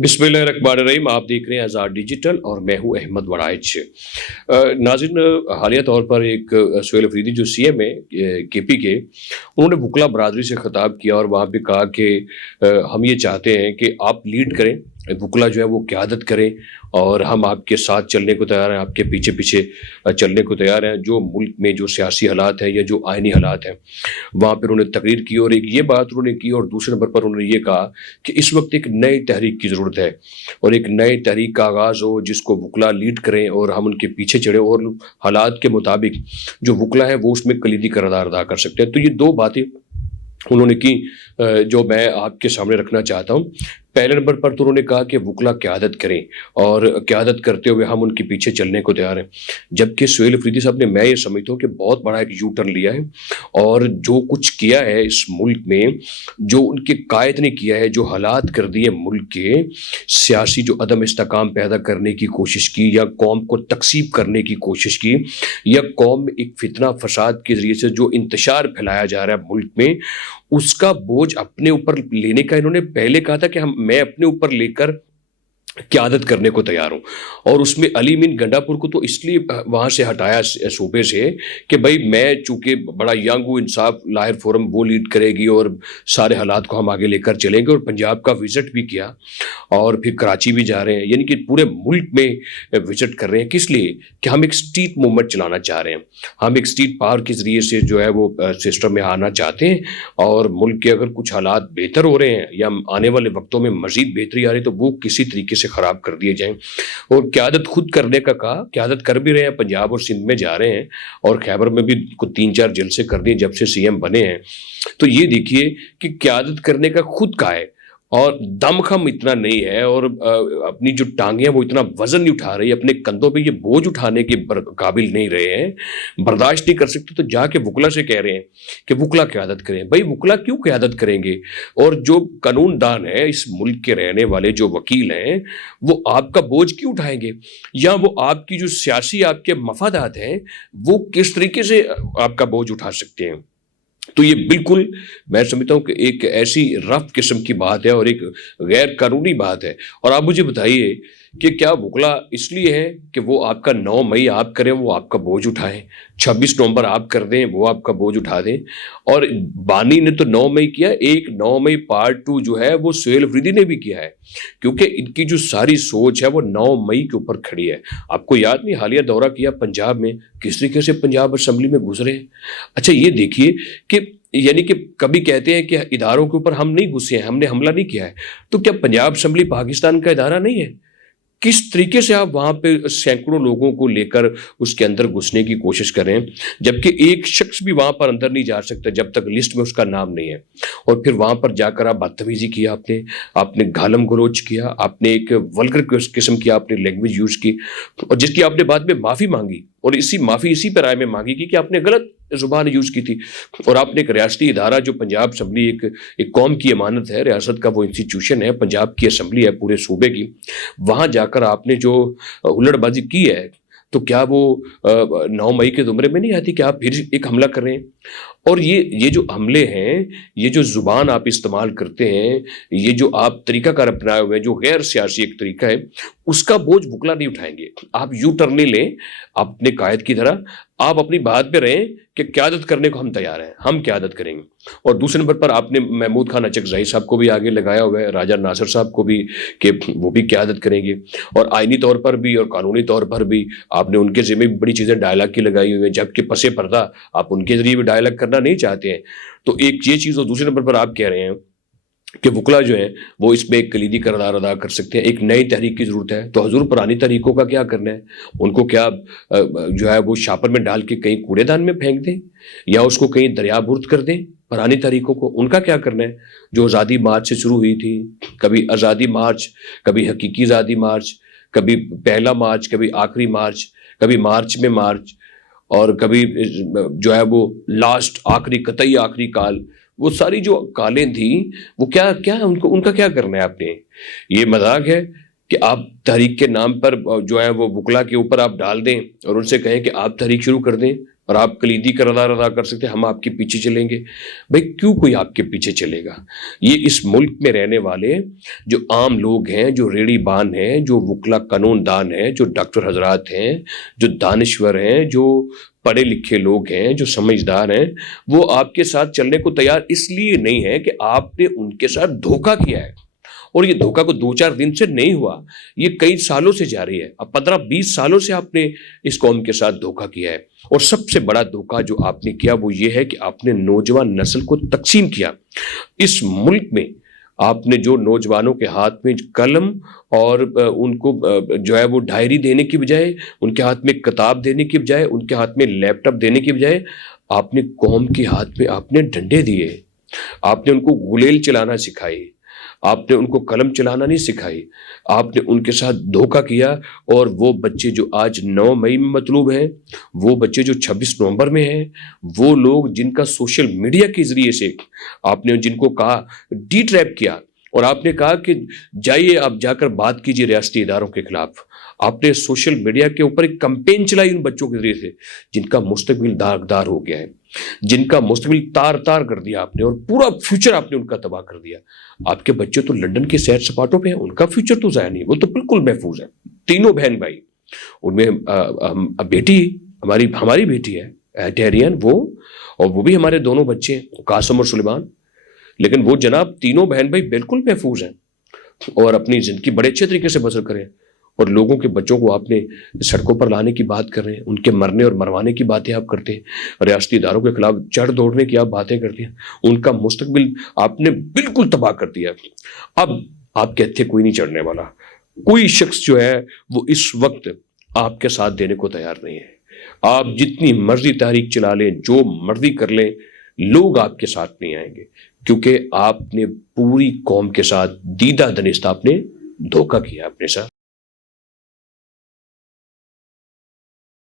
बिस्मिल्लाहिर्रहमानिर्रहीम। आप देख रहे हैं आज़ाद डिजिटल और मैं हूं अहमद वड़ाइच। नाज़रीन, हालिया तौर पर एक सुहेल अफरीदी जो सीएम है केपी के, उन्होंने बुकला बरादरी से खिताब किया और वहाँ पे कहा कि हम ये चाहते हैं कि आप लीड करें, बुकला जो है वो क़यादत करें और हम आपके साथ चलने को तैयार हैं, आपके पीछे पीछे चलने को तैयार हैं। जो मुल्क में जो सियासी हालात हैं या जो आइनी हालात हैं वहाँ पर उन्होंने तकरीर की और एक ये बात उन्होंने की, और दूसरे नंबर पर उन्होंने ये कहा कि इस वक्त एक नई तहरीक की ज़रूरत है और एक नई तहरीक का आगाज़ हो जिसको वकला लीड करें और हम उनके पीछे चढ़े और हालात के मुताबिक जो वकला है वो उसमें कलीदी किरदार अदा कर सकते हैं। तो ये दो बातें उन्होंने की जो मैं आपके सामने रखना चाहता हूँ। पहले नंबर पर तो उन्होंने कहा कि वकला क़यादत करें और क़यादत करते हुए हम उनके पीछे चलने को तैयार हैं, जबकि सुहेल अफरीदी साहब ने, मैं ये समझता हूँ कि बहुत बड़ा एक यू टर्न लिया है और जो कुछ किया है इस मुल्क में, जो उनके कायद ने किया है, जो हालात कर दिए मुल्क के, सियासी जो अदम इस्तेकाम पैदा करने की कोशिश की या कौम को तकसीब करने की कोशिश की या कौम में एक फितना फसाद के ज़रिए से जो इंतशार फैलाया जा रहा है मुल्क में, उसका बोझ अपने ऊपर लेने का इन्होंने पहले कहा था कि मैं अपने ऊपर लेकर क़यादत करने को तैयार हूँ। और उसमें अली मीन गंडापुर को तो इसलिए वहाँ से हटाया सूबे से कि भाई मैं चूँकि बड़ा यंग हूँ, इंसाफ लाहिर फोरम वो लीड करेगी और सारे हालात को हम आगे लेकर चलेंगे। और पंजाब का विज़िट भी किया और फिर कराची भी जा रहे हैं, यानी कि पूरे मुल्क में विज़िट कर रहे हैं। किस लिए? कि हम एक स्ट्रीट मूवमेंट चलाना चाह रहे हैं, हम एक स्ट्रीट पावर के ज़रिए से जो है वो सिस्टम में आना चाहते हैं और मुल्क के अगर कुछ हालात बेहतर हो रहे हैं या आने वाले वक्तों में मज़ीद बेहतरी आ रही है तो वो किसी तरीके से ख़राब कर दिए जाएं। और क़यादत खुद करने का कहा, क़यादत कर भी रहे हैं, पंजाब और सिंध में जा रहे हैं और खैबर में भी कुछ 3-4 जलसे कर दिए जब से सीएम बने हैं। तो ये देखिए कि क़यादत करने का खुद का है और दमखम इतना नहीं है और अपनी जो टांगे हैं वो इतना वजन नहीं उठा रही, अपने कंधों पे ये बोझ उठाने के काबिल नहीं रहे हैं, बर्दाश्त नहीं कर सकते, तो जाके वकला से कह रहे हैं कि वकला क़यादत करें। भाई वकला क्यों क़यादत करेंगे? और जो कानूनदान है इस मुल्क के रहने वाले जो वकील हैं वो आपका बोझ क्यों उठाएंगे? या वो आपकी जो सियासी आपके मफादात हैं वो किस तरीके से आपका बोझ उठा सकते हैं? तो ये बिल्कुल मैं समझता हूँ कि एक ऐसी रफ किस्म की बात है और एक गैर कानूनी बात है। और आप मुझे बताइए कि क्या वकला इसलिए है कि वो आपका 9 मई आप करें, वो आपका बोझ उठाएं, 26 नवंबर आप कर दें, वो आपका बोझ उठा दें? और बानी ने तो 9 मई किया, एक 9 मई पार्ट 2 जो है वो सुहेल अफरीदी ने भी किया है, क्योंकि इनकी जो सारी सोच है वो 9 मई के ऊपर खड़ी है। आपको याद नहीं हालिया दौरा किया पंजाब में, किस तरीके से पंजाब असम्बली में गुजरे हैं? अच्छा ये देखिए कि यानी कि कभी कहते हैं कि इदारों के ऊपर हम नहीं घुसे हैं, हमने हमला नहीं किया है, तो क्या पंजाब असम्बली पाकिस्तान का इदारा नहीं है? किस तरीके से आप वहाँ पे सैकड़ों लोगों को लेकर उसके अंदर घुसने की कोशिश करें, जबकि एक शख्स भी वहाँ पर अंदर नहीं जा सकता जब तक लिस्ट में उसका नाम नहीं है। और फिर वहाँ पर जाकर आप बदतमीजी किया, आपने गालम गलोच किया, आपने एक वल्गर किस्म की आपने लैंग्वेज यूज़ की और जिसकी आपने बाद में माफ़ी मांगी और इसी पर राय में मांगी कि आपने गलत ज़ुबान यूज़ की थी। और आपने एक रियासती इदारा जो पंजाब असम्बली एक कौम की अमानत है, रियासत का वो इंस्टीट्यूशन है, पंजाब की असम्बली है पूरे सूबे की, वहाँ जाकर आपने जो हुल्लड़बाजी की है, तो क्या वो 9 मई के ज़ुमरे में नहीं आती कि आप फिर एक हमला कर रहे हैं? और ये जो हमले हैं, ये जो ज़ुबान आप इस्तेमाल करते हैं, ये जो आप तरीक़ाकार अपनाए हुए हैं, जो गैर सियासी एक तरीका है, उसका बोझ वकला नहीं उठाएंगे। आप यू टर्न नहीं लें अपने कायद की तरह, आप अपनी बात पे रहें कि क़यादत करने को हम तैयार हैं, हम क़यादत करेंगे। और दूसरे नंबर पर आपने महमूद खान अचकज़ई साहब को भी आगे लगाया हुआ है, राजा नासिर साहब को भी, कि वो भी क़यादत करेंगे। और आइनी तौर पर भी और कानूनी तौर पर भी आपने उनके ज़िम्मे भी बड़ी चीज़ें डायलॉग की लगाई हुई हैं, जबकि पसे पर्दा आप उनके ज़रिए भी डायलॉग करना नहीं चाहते हैं। तो एक ये चीज़, और दूसरे नंबर पर आप कह रहे हैं कि वकला जो है वो इसमें एक कलीदी किरदार अदा कर सकते हैं, एक नई तहरीक की ज़रूरत है। तो हजूर पुरानी तहरीकों का क्या करना है? उनको क्या जो है वो शापर में डाल के कहीं कूड़ेदान में फेंक दें या उसको कहीं दरिया बुर्द कर दें? पुरानी तहरीकों को उनका क्या करना है जो आज़ादी मार्च से शुरू हुई थी? कभी आज़ादी मार्च, कभी हकीकी आज़ादी मार्च, कभी पहला मार्च, कभी आखिरी मार्च, कभी मार्च में मार्च, और कभी जो है वो लास्ट आखिरी कतई आखिरी काल, वो सारी जो कालें थी वो क्या क्या उनका क्या करना है आपने? ये मजाक है कि आप तहरीक के नाम पर जो है वो वकला के ऊपर आप डाल दें और उनसे कहें कि आप तहरीक शुरू कर दें। اور آپ کلیدی کردار ادا کر سکتے ہیں، ہم آپ کے پیچھے چلیں گے۔ بھئی کیوں کوئی آپ کے پیچھے چلے گا؟ یہ اس ملک میں رہنے والے جو عام لوگ ہیں، جو ریڑھی بان ہیں، جو وکلا قانون دان ہیں، جو ڈاکٹر حضرات ہیں، جو دانشور ہیں، جو پڑھے لکھے لوگ ہیں، جو سمجھدار ہیں، وہ آپ کے ساتھ چلنے کو تیار اس لیے نہیں ہے کہ آپ نے ان کے ساتھ دھوکہ کیا ہے۔ اور یہ دھوکہ کو 2-4 دن سے نہیں ہوا، یہ کئی سالوں سے جاری ہے۔ اب 15-20 سالوں سے آپ نے اس قوم کے ساتھ دھوکہ کیا ہے، اور سب سے بڑا دھوکہ جو آپ نے کیا وہ یہ ہے کہ آپ نے نوجوان نسل کو تقسیم کیا۔ اس ملک میں آپ نے جو نوجوانوں کے ہاتھ میں قلم اور ان کو جو ہے وہ ڈائری دینے کی بجائے، ان کے ہاتھ میں کتاب دینے کی بجائے، ان کے ہاتھ میں لیپ ٹاپ دینے کی بجائے، آپ نے قوم کے ہاتھ میں آپ نے ڈنڈے دیے، آپ نے ان کو غلیل چلانا سکھائی، آپ نے ان کو قلم چلانا نہیں سکھائی، آپ نے ان کے ساتھ دھوکہ کیا۔ اور وہ بچے جو آج 9 مئی میں مطلوب ہیں، وہ بچے جو 26 نومبر میں ہیں، وہ لوگ جن کا سوشل میڈیا کے ذریعے سے آپ نے جن کو کہا ڈی ٹریپ کیا، اور آپ نے کہا کہ جائیے آپ جا کر بات کیجیے ریاستی اداروں کے خلاف، آپ نے سوشل میڈیا کے اوپر ایک کمپین چلائی ان بچوں کے ذریعے سے جن کا مستقبل داغدار ہو گیا ہے، جن کا مستقبل تار تار کر دیا آپ نے، اور پورا فیوچر آپ نے ان کا تباہ کر دیا۔ آپ کے بچے تو لندن کے سیر سپاٹوں پہ ہیں، ان کا فیوچر تو ضائع نہیں، وہ تو بالکل محفوظ ہے۔ تینوں بہن بھائی، ان میں بیٹی ہماری بیٹی ہے ڈیرین، وہ اور وہ بھی ہمارے دونوں بچے ہیں قاسم اور سلیمان، لیکن وہ جناب تینوں بہن بھائی بالکل محفوظ ہیں اور اپنی زندگی بڑے اچھے طریقے سے بسر کریں۔ اور لوگوں کے بچوں کو آپ نے سڑکوں پر لانے کی بات کر رہے ہیں، ان کے مرنے اور مروانے کی باتیں آپ کرتے ہیں، ریاستی اداروں کے خلاف چڑھ دوڑنے کی آپ باتیں کرتے ہیں، ان کا مستقبل آپ نے بالکل تباہ کر دیا۔ اب آپ کے ہتھے کوئی نہیں چڑھنے والا، کوئی شخص جو ہے وہ اس وقت آپ کے ساتھ دینے کو تیار نہیں ہے۔ آپ جتنی مرضی تحریک چلا لیں، جو مرضی کر لیں، لوگ آپ کے ساتھ نہیں آئیں گے، کیونکہ آپ نے پوری قوم کے ساتھ دیدہ دنست آپ نے دھوکہ کیا اپنے ساتھ۔